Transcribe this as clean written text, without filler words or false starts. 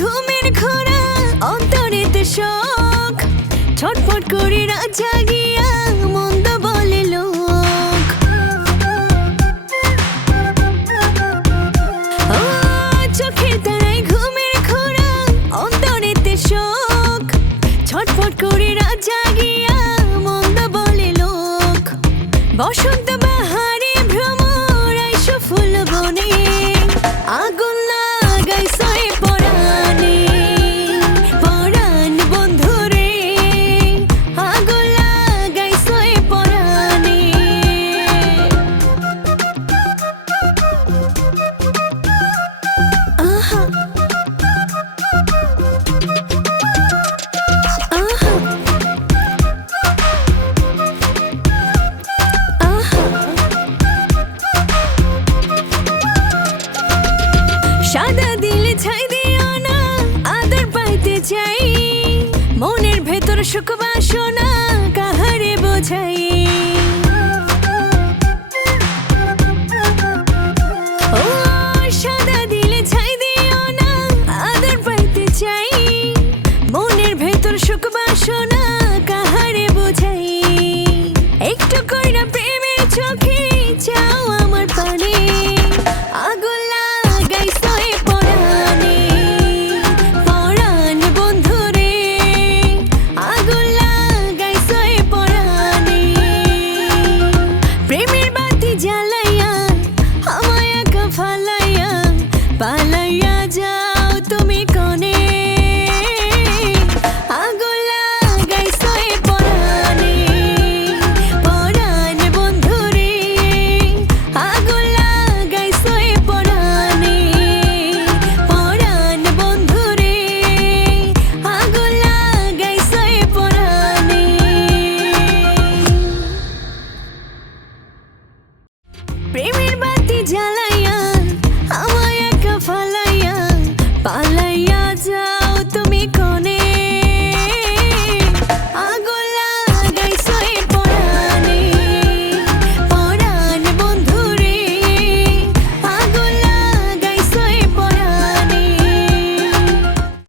ঘুমের ঘোরা অন্তরেতে শোক ছটফট করে রাত জাগিয়া মন্দ বলে লোক ও চোখের তারাই ঘুমের ঘোরা অন্তরেতে শোক ছটফট করে রাত জাগিয়া মন্দ বলে লোক বসন্ত বাহারে ভ্রমর আইসো ফুল বনে আগুন লাগাইছো এ পরাণে পরাণ বন্ধুরে আগুন লাগাইছো এ পরাণে আহা আহা সাদা দিলে ছাই দিও না আদর পাইতে চাই মনের ভেতর সুখ বাসনা কাহারে বোঝাই ও সাদা দিলে ছাই দিও না আদর পাইতে চাই মনের ভেতর সুখ বাসনা কাহারে বোঝাই একটু কইরা প্রেমের চোখে চাও আমার পানে আগুন লাগাইছো এ পরাণে পরাণ বন্ধুরে আগুন লাগাইছো এ পরাণে প্রেমের বাতি জ্বালাইয়া আমায় একা ফালাইয়া পালাইয়া যাও তুমি কোনে আগুন লাগাইছো এ পরাণে পরাণ বন্ধুরে আগুন লাগাইছো এ পরাণে পরাণ বন্ধুরে আগুন লাগাইছো এ পরাণে প্রেমের বাতি জ্বালাইয়া আমায় একা ফালাইয়া পালাইয়া যাও তুমি কোনে